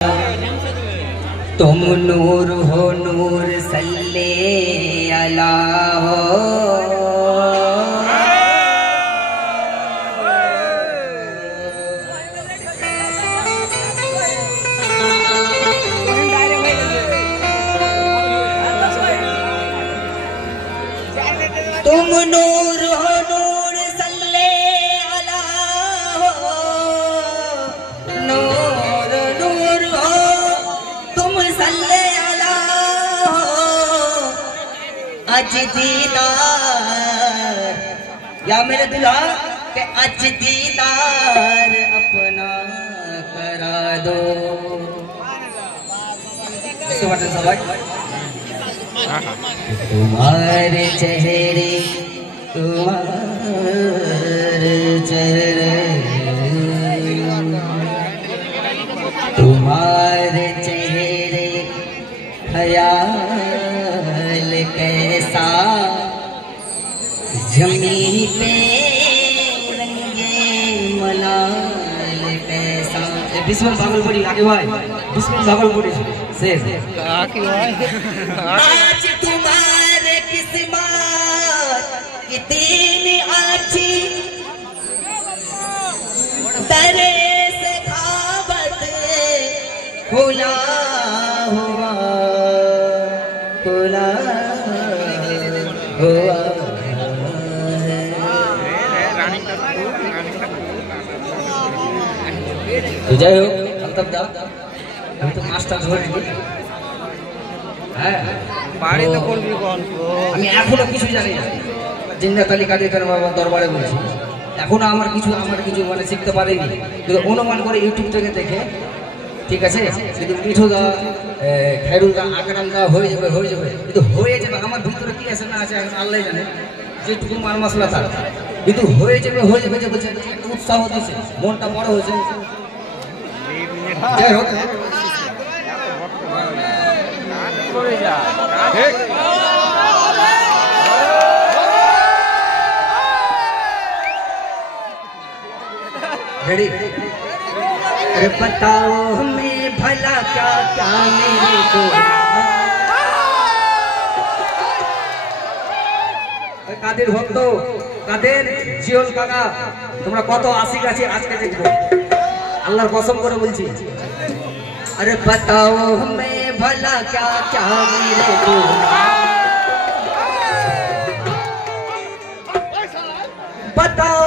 तुम नूर हो नूर सल्ले अला हो। तुम नूर हो नूर सल्ले अला हो। नूर नूर हो तुम सल्ले अला हो। अज दीदार या मेरे दुल्हा के अज दीदार अपना करा दो। तुम्हारे चेहरे तुम्हारे चेहरे तुम्हारे चेहरे ख्याल कैसा जमी पे रंगे मलाल कैसा। बिस्मिल भागलपुरी आगे भाई बिस्मिल भागलपुरी से आगे भाई। आज तुम्हारे किस्मत कितनी अच्छी दरे से खाबत खुला हुआ खुला हुआ। जय हो तब दा हम तो मास्टर हो হ্যাঁ বাড়ি তো করবি কোন আমি এখনো কিছু জানি না। জিন্নাত তালিকা দিয়ে বাবা দরবারে বলছি এখনো আমার কিছু মানে শিখতে পারিনি, কিন্তু অনুমান করে ইউটিউব থেকে দেখে ঠিক আছে। কিন্তু মিঠু দা খায়রুল দা আকরাম দা হয়ে যাবে কিন্তু হয়ে যাবে। আমার ভিতরে কি আছে না আছে আল্লাহ জানে, যেটুকু মাল মশলা তার কিন্তু হয়ে যাবে বলছে একটা উৎসাহ দিচ্ছে, মনটা বড় হয়েছে। যাই হোক अरे बताओ हमें भला क्या क्या मेरे को কাদের ভক্ত কাদের জিওল কাকা তোমরা কত আশিক আছে আজকে দেখবো আল্লাহর কসম করে বলছি। अरे बताओ हमें भला क्या क्या मेरे को बताओ